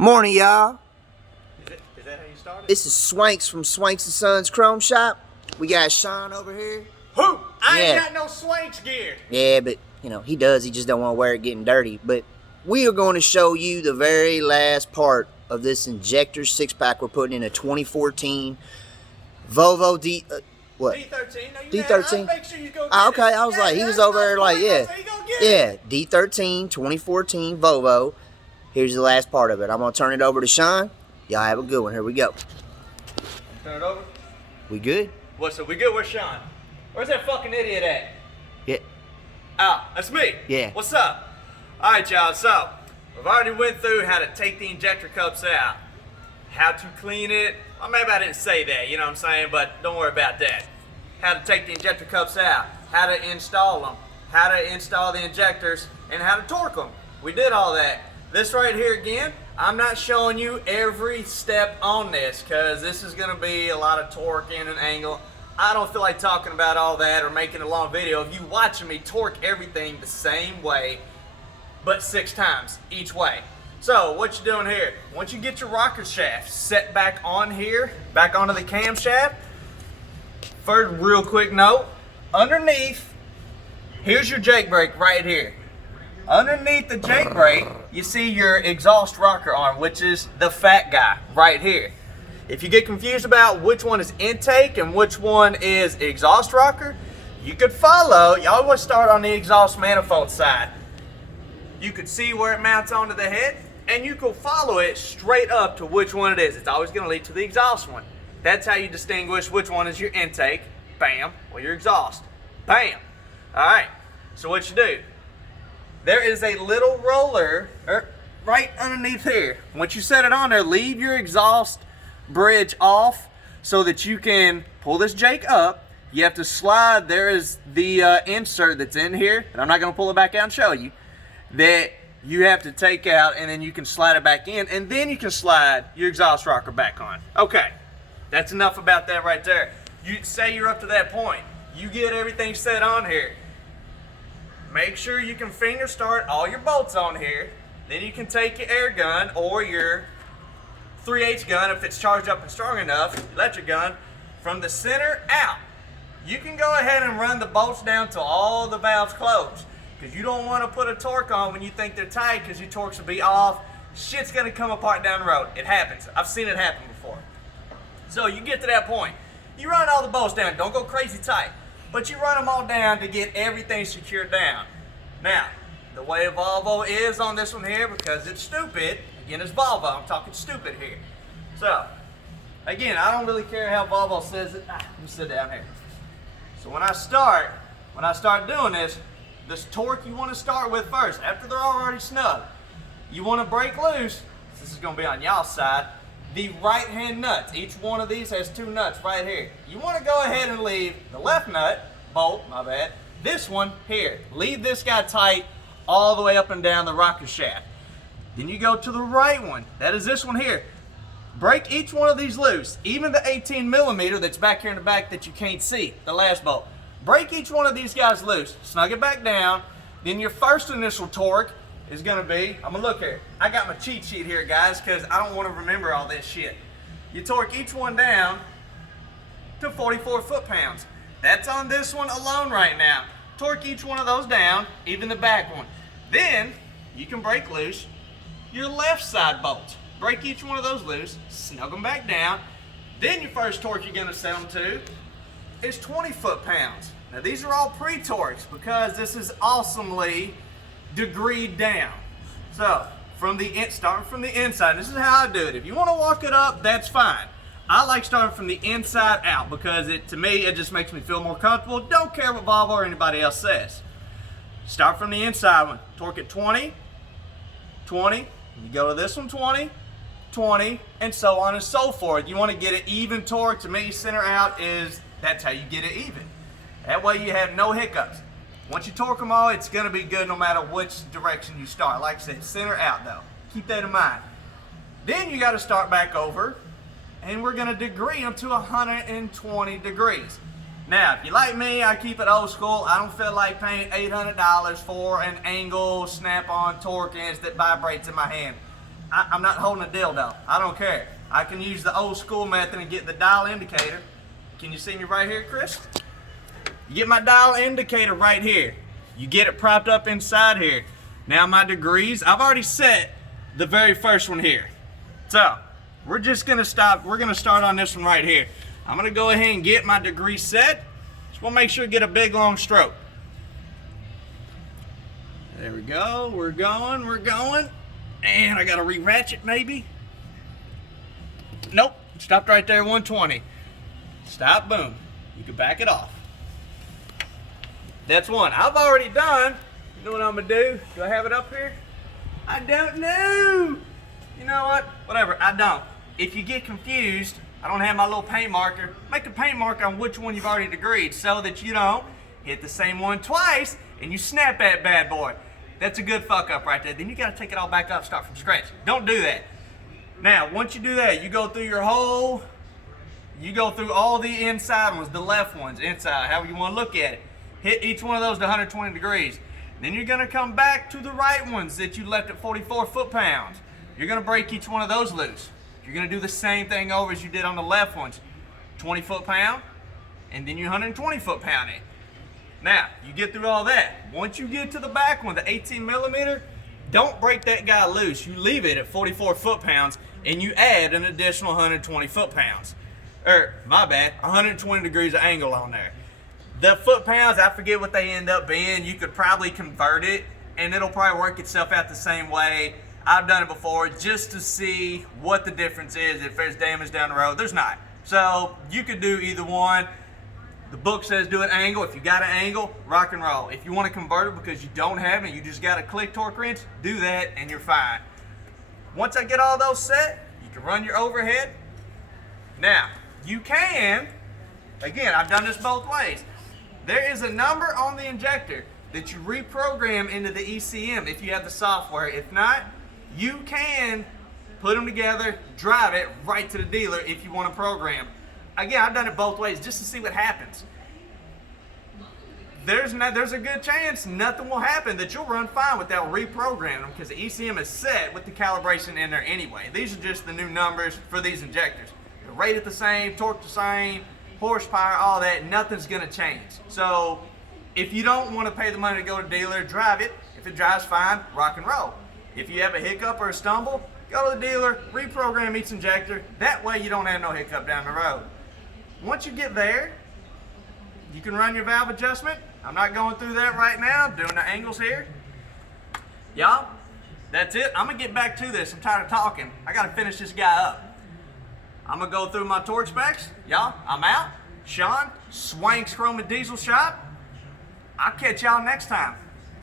Morning, y'all. Is that how you started? This is Swanks from Swanks & Sons Chrome Shop. We got Sean over here. Who? I ain't Yeah. got no Swanks gear. Yeah, but, you know, he does. He just don't want to wear it getting dirty. But we are going to show you the very last part of this injector six-pack we're putting in a 2014 Volvo what? D13. No, you D13? Make sure you go get Ah, okay, it. I was like, he was that's over there my like, point. yeah. So you go get Yeah, it. D13 2014 Volvo. Here's the last part of it. I'm going to turn it over to Sean. Y'all have a good one. Here we go. Turn it over. We good? What's up? We good? Where's Sean? Where's that fucking idiot at? Yeah. Oh, that's me. Yeah. What's up? All right, y'all. So, we've already went through how to take the injector cups out, how to clean it. Well, maybe I didn't say that, you know what I'm saying? But don't worry about that. How to take the injector cups out, how to install them, how to install the injectors, and how to torque them. We did all that. This right here again, I'm not showing you every step on this because this is going to be a lot of torquing and angle. I don't feel like talking about all that or making a long video of you watching me torque everything the same way, but 6 times each way. So what you're doing here, once you get your rocker shaft set back on here, back onto the camshaft, first real quick note, underneath, here's your Jake brake right here. Underneath the Jake brake, you see your exhaust rocker arm, which is the fat guy right here. If you get confused about which one is intake and which one is exhaust rocker, you could follow, you always start on the exhaust manifold side. You could see where it mounts onto the head, and you can follow it straight up to which one it is. It's always going to lead to the exhaust one. That's how you distinguish which one is your intake, bam, or your exhaust, bam. All right, so what you do, there is a little roller right underneath here. Once you set it on there, leave your exhaust bridge off so that you can pull this Jake up. You have to slide, there is the insert that's in here, and I'm not going to pull it back out and show you, that you have to take out, and then you can slide it back in, and then you can slide your exhaust rocker back on. Okay, that's enough about that right there. You say you're up to that point. You get everything set on here. Make sure you can finger start all your bolts on here. Then you can take your air gun or your 3/8 gun if it's charged up and strong enough, electric gun, from the center out. You can go ahead and run the bolts down till all the valves close, because you don't want to put a torque on when you think they're tight, because your torques will be off. Shit's going to come apart down the road. It happens. I've seen it happen before. So you get to that point. You run all the bolts down. Don't go crazy tight, but you run them all down to get everything secured down. Now, the way a Volvo is on this one here, because it's stupid, again, it's Volvo, I'm talking stupid here. So, again, I don't really care how Volvo says it. Let me sit down here. So when I start doing this torque you want to start with first, after they're already snug, you want to break loose, this is going to be on y'all's side, the right hand nuts. Each one of these has 2 nuts right here. You want to go ahead and leave the left nut, bolt, my bad, this one here. Leave this guy tight all the way up and down the rocker shaft. Then you go to the right one. That is this one here. Break each one of these loose, even the 18mm that's back here in the back that you can't see, the last bolt. Break each one of these guys loose, snug it back down. Then your first initial torque is gonna be, I'm gonna look here. I got my cheat sheet here, guys, because I don't want to remember all this shit. You torque each one down to 44 foot-pounds. That's on this one alone right now. Torque each one of those down, even the back one. Then you can break loose your left side bolts. Break each one of those loose, snug them back down. Then your first torque you're gonna set them to is 20 foot-pounds. Now these are all pre-torques because this is awesomely degreed down. So starting from the inside, this is how I do it. If you want to walk it up, that's fine. I like starting from the inside out because to me it just makes me feel more comfortable. Don't care what Volvo or anybody else says. Start from the inside one. Torque it 20, 20. You go to this one 20, 20, and so on and so forth. You want to get it even torque. To me, center out that's how you get it even. That way you have no hiccups. Once you torque them all, it's going to be good no matter which direction you start. Like I said, center out though. Keep that in mind. Then you got to start back over, and we're going to degree them to 120 degrees. Now, if you like me, I keep it old school. I don't feel like paying $800 for an angle snap-on torque wrench that vibrates in my hand. I'm not holding a dildo. I don't care. I can use the old school method and get the dial indicator. Can you see me right here, Chris? You get my dial indicator right here. You get it propped up inside here. Now my degrees, I've already set the very first one here. So we're just gonna stop. We're gonna start on this one right here. I'm gonna go ahead and get my degree set. Just wanna make sure to get a big long stroke. There we go. We're going. And I gotta re-ratchet maybe. Nope. Stopped right there, 120. Stop, boom. You can back it off. That's one. I've already done. You know what I'm gonna do? Do I have it up here? I don't know. You know what? Whatever, I don't. If you get confused, I don't have my little paint marker. Make a paint marker on which one you've already degreed so that you don't hit the same one twice and you snap that bad boy. That's a good fuck up right there. Then you gotta take it all back up, start from scratch. Don't do that. Now, once you do that, you go through all the inside ones, the left ones, inside, however you wanna look at it. Hit each one of those to 120 degrees. Then you're gonna come back to the right ones that you left at 44 foot-pounds. You're gonna break each one of those loose. You're gonna do the same thing over as you did on the left ones. 20 foot-pound, and then you 120 foot-pound it. Now, you get through all that. Once you get to the back one, the 18 millimeter, don't break that guy loose. You leave it at 44 foot-pounds, and you add an additional 120 foot-pounds. My bad, 120 degrees of angle on there. The foot-pounds, I forget what they end up being. You could probably convert it, and it'll probably work itself out the same way. I've done it before just to see what the difference is. If there's damage down the road, there's not. So you could do either one. The book says do an angle. If you got an angle, rock and roll. If you want to convert it because you don't have it, you just got a click torque wrench, do that and you're fine. Once I get all those set, you can run your overhead. Now, you can, again, I've done this both ways. There is a number on the injector that you reprogram into the ECM if you have the software. If not, you can put them together, drive it right to the dealer if you want to program. Again, I've done it both ways just to see what happens. There's a good chance nothing will happen, that you'll run fine without reprogramming them because the ECM is set with the calibration in there anyway. These are just the new numbers for these injectors. The rate is the same, torque the same, horsepower, all that, nothing's gonna change. So if you don't want to pay the money to go to the dealer, drive it. If it drives fine, rock and roll. If you have a hiccup or a stumble, go to the dealer, reprogram each injector. That way you don't have no hiccup down the road. Once you get there, you can run your valve adjustment. I'm not going through that right now, doing the angles here. Y'all, that's it. I'm gonna get back to this. I'm tired of talking. I gotta finish this guy up. I'm gonna go through my torque specs. Y'all, I'm out. Sean, Swank's Chrome and Diesel Shop. I'll catch y'all next time.